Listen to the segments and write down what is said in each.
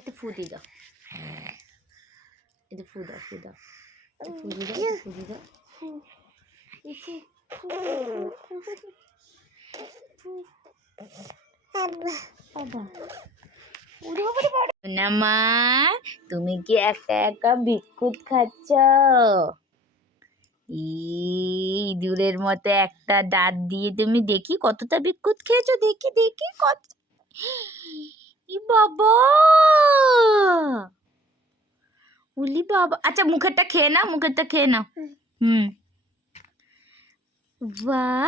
একটু ফুটি দাও, একটু ফু দাও, ফু দাও, ফু দাও, ফু দাও, মা তুমি কি একা একা বিস্কুট খাচ্ছ? ইঁদুরের মতো একটা দাঁত দিয়ে তুমি দেখি কতটা বিস্কুট খেয়েছো, দেখি দেখি কত। ই বাবা, উলি বাবা, আচ্ছা মুখেরটা খেয়ে নাও, মুখেরটা খেয়ে নাও। বাহ,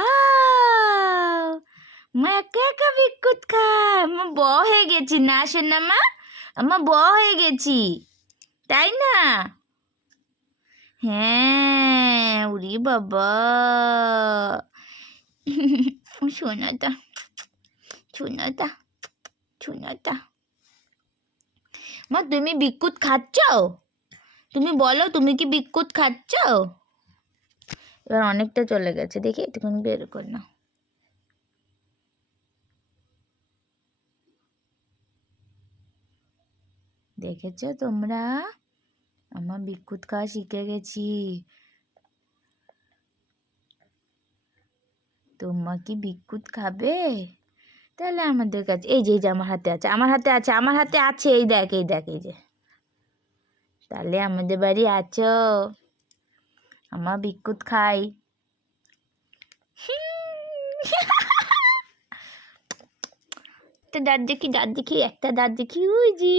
মা একা একা বিস্কুট খায়, মা বড় হয়ে গেছি না সোনা মা, আমার বড় হয়ে গেছি তাই না? হ্যাঁ, উরি বাবা, সোনাটা, সোনাটা, সোনাটা। মা তুমি বিস্কুট খাচ্ছ? তুমি বলো তুমি কি বিস্কুট খাচ্ছ? এবার অনেকটা চলে গেছে, দেখি একটুখানি বের কর না। দেখেছো তোমরা, আমার বিস্কুট খাওয়া শিখে গেছি। তোমরা কি বিস্কুট খাবে? তাহলে আমাদের কাছে এই যে আমার হাতে আছে, আমার হাতে আছে, আমার হাতে আছে, এই দেখ, এই দেখ, এই যে। তাহলে আমাদের বাড়ি আছো, আমার বিস্কুট খাই। একটা দাঁত দেখি, দাঁত দেখি, একটা দাঁত দেখি, ওই জি।